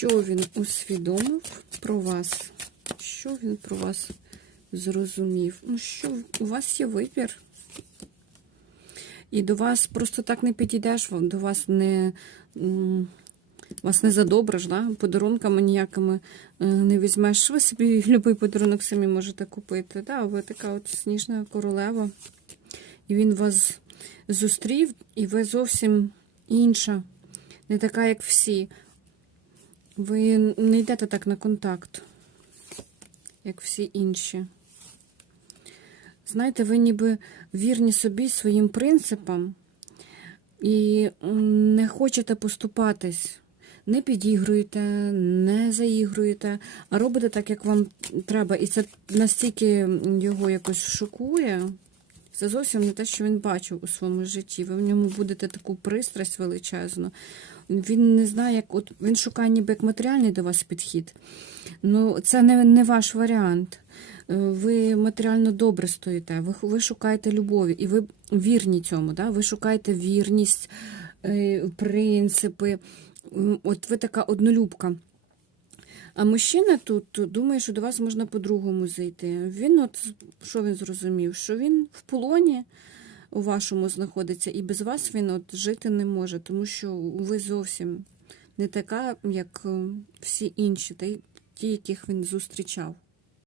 Що він усвідомив про вас? Що він про вас зрозумів? Ну, що у вас є вибір? І до вас просто так не підійдеш, до вас не. Вас не задобриш, да? подарунками ніякими е, не візьмеш. Ви собі будь-який подарунок самі можете купити. Да? Ви така от сніжна королева. І він вас зустрів, і ви зовсім інша, не така, як всі. Ви не йдете так на контакт, як всі інші. Знаєте, ви ніби вірні собі своїм принципам і не хочете поступатись. Не підігруєте, не заігруєте, а робите так, як вам треба. І це настільки його якось шокує. Це зовсім не те, що він бачив у своєму житті. Ви в ньому будете таку пристрасть величезну. Він не знає, як от він шукає ніби як матеріальний до вас підхід. Ну, це не, не ваш варіант. Е, Ви матеріально добре стоїте, ви, ви шукаєте любові, і ви вірні цьому. Да? Ви шукаєте вірність, е, принципи. От ви така однолюбка. А мужчина тут думає, що до вас можна по-другому зайти. Він, от що він зрозумів? Що він в полоні у вашому знаходиться, і без вас він от жити не може, тому що ви зовсім не така, як е, всі інші, та й ті, яких він зустрічав.